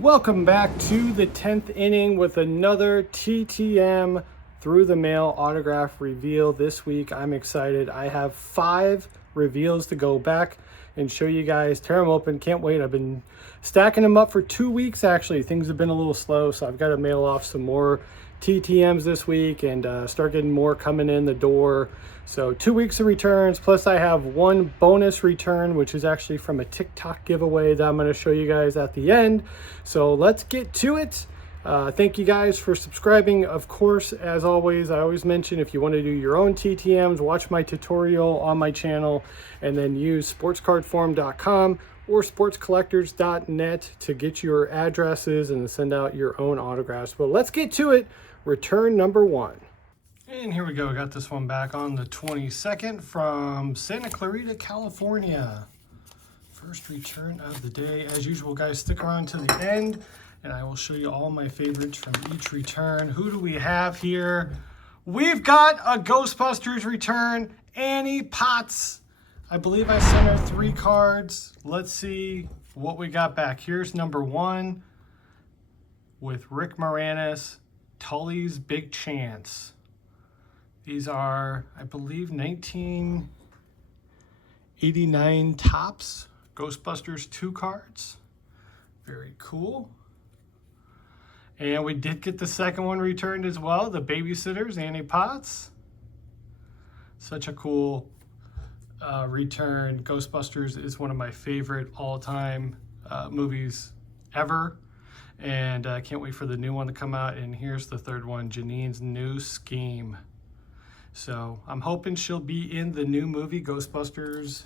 Welcome back to the 10th inning with another TTM through the mail autograph reveal. This week I'm excited. I have 5 reveals to go back and show you guys, tear them open. Can't wait. I've been stacking them up for 2 weeks actually. Things have been a little slow, so I've got to mail off some more TTMs this week and start getting more coming in the door. So 2 weeks of returns, plus I have 1 bonus return, which is actually from a TikTok giveaway that I'm going to show you guys at the end. So let's get to it. Thank you guys for subscribing. Of course, as always, I always mention if you want to do your own TTMs, watch my tutorial on my channel and then use sportscardforum.com or sportscollectors.net to get your addresses and send out your own autographs. But let's get to it. Return number 1. And here we go. Got this one back on the 22nd from Santa Clarita, California. First return of the day. As usual, guys, stick around to the end and I will show you all my favorites from each return. Who do we have here? We've got a Ghostbusters return, Annie Potts. I believe I sent her 3 cards. Let's see what we got back. Here's number 1 with Rick Moranis, Tully's Big Chance. These are, I believe, 1989 Topps Ghostbusters 2 cards. Very cool. And we did get the second one returned as well, the Babysitters, Annie Potts. Such a cool return. Ghostbusters is one of my favorite all-time movies ever. And I can't wait for the new one to come out. And here's the third one, Janine's New Scheme. So I'm hoping she'll be in the new movie, Ghostbusters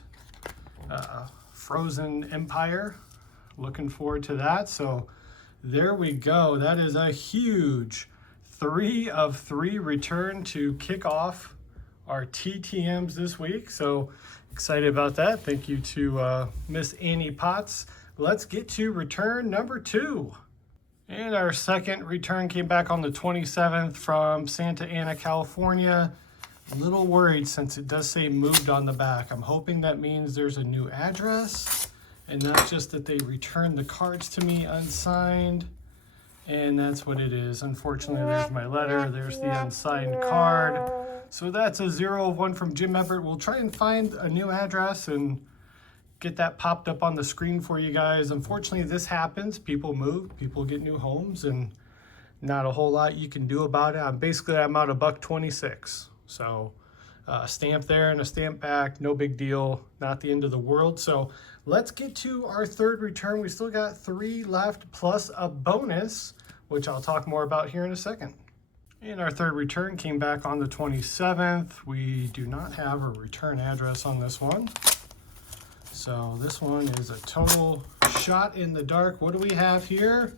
Frozen Empire. Looking forward to that. So there we go. That is a huge 3 of 3 return to kick off our TTMs this week. So excited about that. Thank you to Miss Annie Potts. Let's get to return number 2. And our second return came back on the 27th from Santa Ana, California. A little worried since it does say moved on the back. I'm hoping that means there's a new address and not just that they returned the cards to me unsigned. And that's what it is. Unfortunately, there's my letter. There's the unsigned card. So that's a 0 of 1 from Jim Everett. We'll try and find a new address and get that popped up on the screen for you guys. Unfortunately, this happens. People move, people get new homes, and not a whole lot you can do about it. I'm out a $1.26. So a stamp there and a stamp back, no big deal, not the end of the world. So let's get to our third return. We still got 3 left plus a bonus, which I'll talk more about here in a second. And our third return came back on the 27th. We do not have a return address on this one. So this one is a total shot in the dark. What do we have here?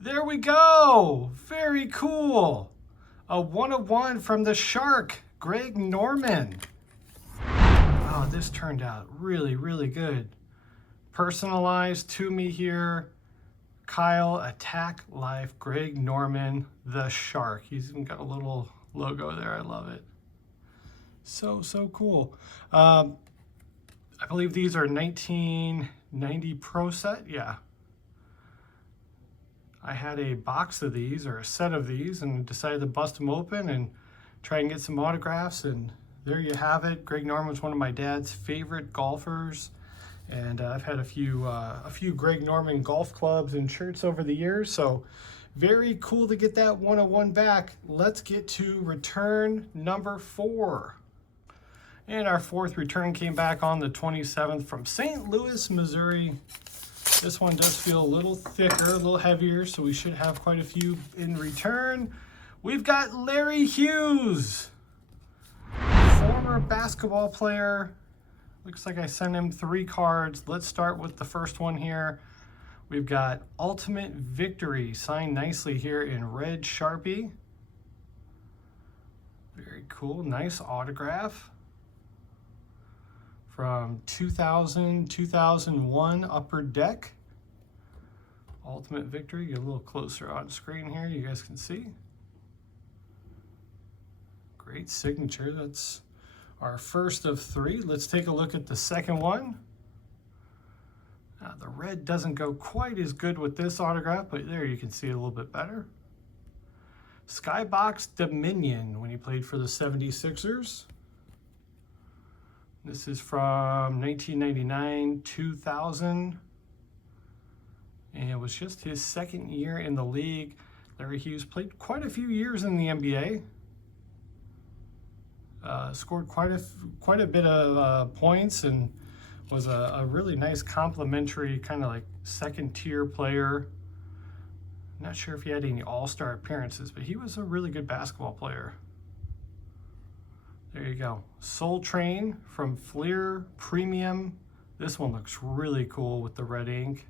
There we go. Very cool. A 1 of 1 from the Shark, Greg Norman. Oh, this turned out really, really good. Personalized to me here. Kyle Attack Life, Greg Norman, the Shark. He's even got a little logo there. I love it. So cool. I believe these are 1990 Pro set. Yeah. I had a box of these or a set of these and decided to bust them open and try and get some autographs. And there you have it. Greg Norman was one of my dad's favorite golfers. And I've had a few Greg Norman golf clubs and shirts over the years. So very cool to get that 1 of 1 back. Let's get to return number 4. And our fourth return came back on the 27th from St. Louis, Missouri. This one does feel a little thicker, a little heavier, so we should have quite a few in return. We've got Larry Hughes, former basketball player. Looks like I sent him 3 cards. Let's start with the first one here. We've got Ultimate Victory, signed nicely here in red Sharpie. Very cool, nice autograph. From 2000, 2001 Upper Deck. Ultimate Victory, get a little closer on screen here, you guys can see. Great signature, that's our first of 3. Let's take a look at the second one. The red doesn't go quite as good with this autograph, but there you can see it a little bit better. Skybox Dominion when he played for the 76ers. This is from 1999-2000. And it was just his second year in the league. Larry Hughes played quite a few years in the NBA. Scored quite a bit of points and was a really nice complimentary kind of like second tier player. Not sure if he had any all-star appearances, but he was a really good basketball player. There you go. Soul Train from Fleer Premium. This one looks really cool with the red ink.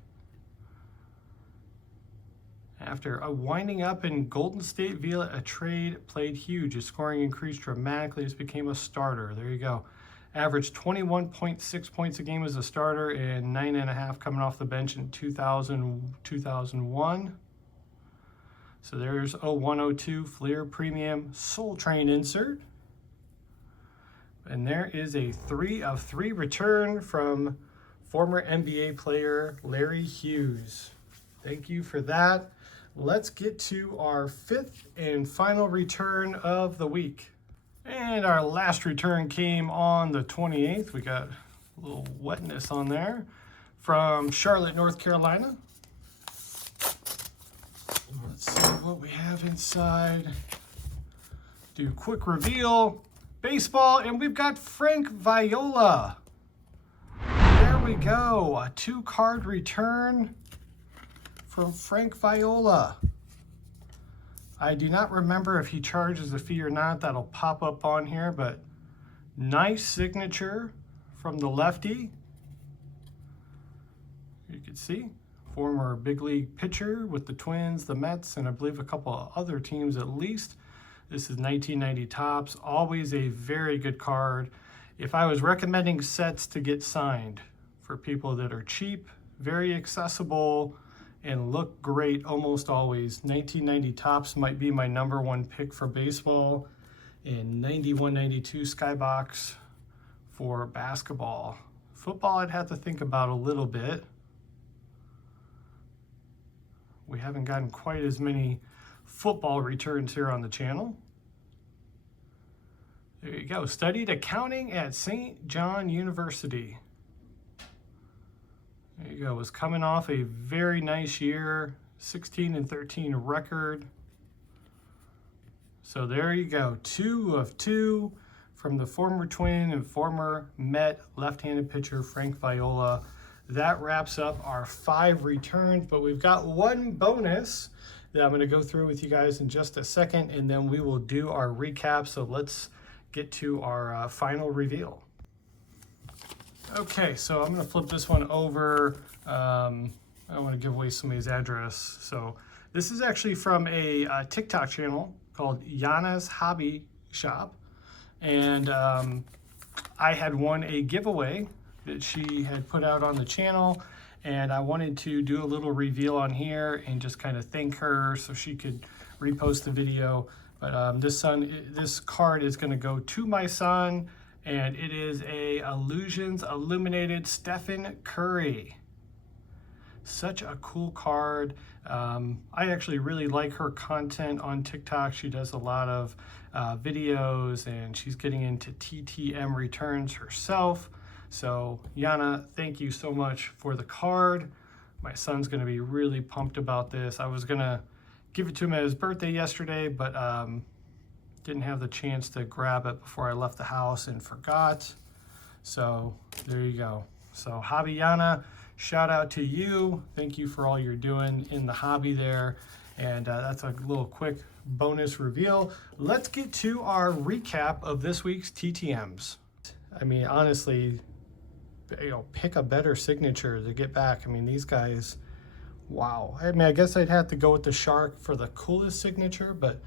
After winding up in Golden State via a trade, played huge. His scoring increased dramatically. Just became a starter. There you go. Averaged 21.6 points a game as a starter and 9.5 coming off the bench in 2000-2001. So there's 0102 Fleer Premium Soul Train insert. And there is a 3 of 3 return from former NBA player Larry Hughes. Thank you for that. Let's get to our 5th and final return of the week. And our last return came on the 28th. We got a little wetness on there from Charlotte, North Carolina. Let's see what we have inside. Do quick reveal, baseball, and we've got Frank Viola. There we go, a 2-card return from Frank Viola. I do not remember if he charges a fee or not. That'll pop up on here, but nice signature from the lefty. You can see, former big league pitcher with the Twins, the Mets, and I believe a couple of other teams at least. This is 1990 Topps, always a very good card. If I was recommending sets to get signed for people that are cheap, very accessible, and look great almost always, 1990 Topps might be my #1 pick for baseball, and 91-92 Skybox for basketball. Football I'd have to think about a little bit. We haven't gotten quite as many football returns here on the channel. There you go. Studied accounting at St. John University. There you go. Was coming off a very nice year, 16-13 record. So there you go. 2 of 2 from the former Twin and former Met left-handed pitcher Frank Viola. That wraps up our 5 returns, but we've got one bonus that I'm going to go through with you guys in just a second, and then we will do our recap. So let's get to our final reveal. Okay, so I'm going to flip this one over. I want to give away somebody's address. So this is actually from a TikTok channel called Yana's Hobby Shop, and I had won a giveaway that she had put out on the channel, and I wanted to do a little reveal on here and just kind of thank her so she could repost the video. But this card is going to go to my son, and it is a Illusions Illuminated Stephen Curry. Such a cool card. I actually really like her content on TikTok. She does a lot of videos, and she's getting into TTM returns herself. So Yana, thank you so much for the card. My son's going to be really pumped about this. I was going to give it to him at his birthday yesterday, but didn't have the chance to grab it before I left the house and forgot. So there you go. So Hobby Yana, shout out to you. Thank you for all you're doing in the hobby there. And that's a little quick bonus reveal. Let's get to our recap of this week's TTMs. I mean, honestly, you know, pick a better signature to get back. I mean, these guys, wow. I mean, I guess I'd have to go with the Shark for the coolest signature, but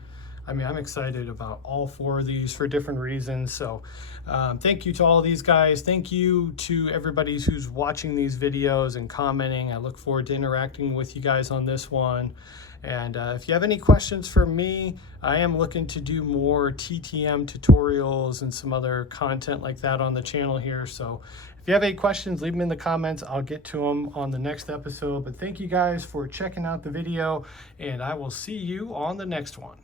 I mean, I'm excited about all 4 of these for different reasons. So thank you to all of these guys. Thank you to everybody who's watching these videos and commenting. I look forward to interacting with you guys on this one. And if you have any questions for me, I am looking to do more TTM tutorials and some other content like that on the channel here. So If you have any questions, leave them in the comments. I'll get to them on the next episode. But thank you guys for checking out the video, and I will see you on the next one.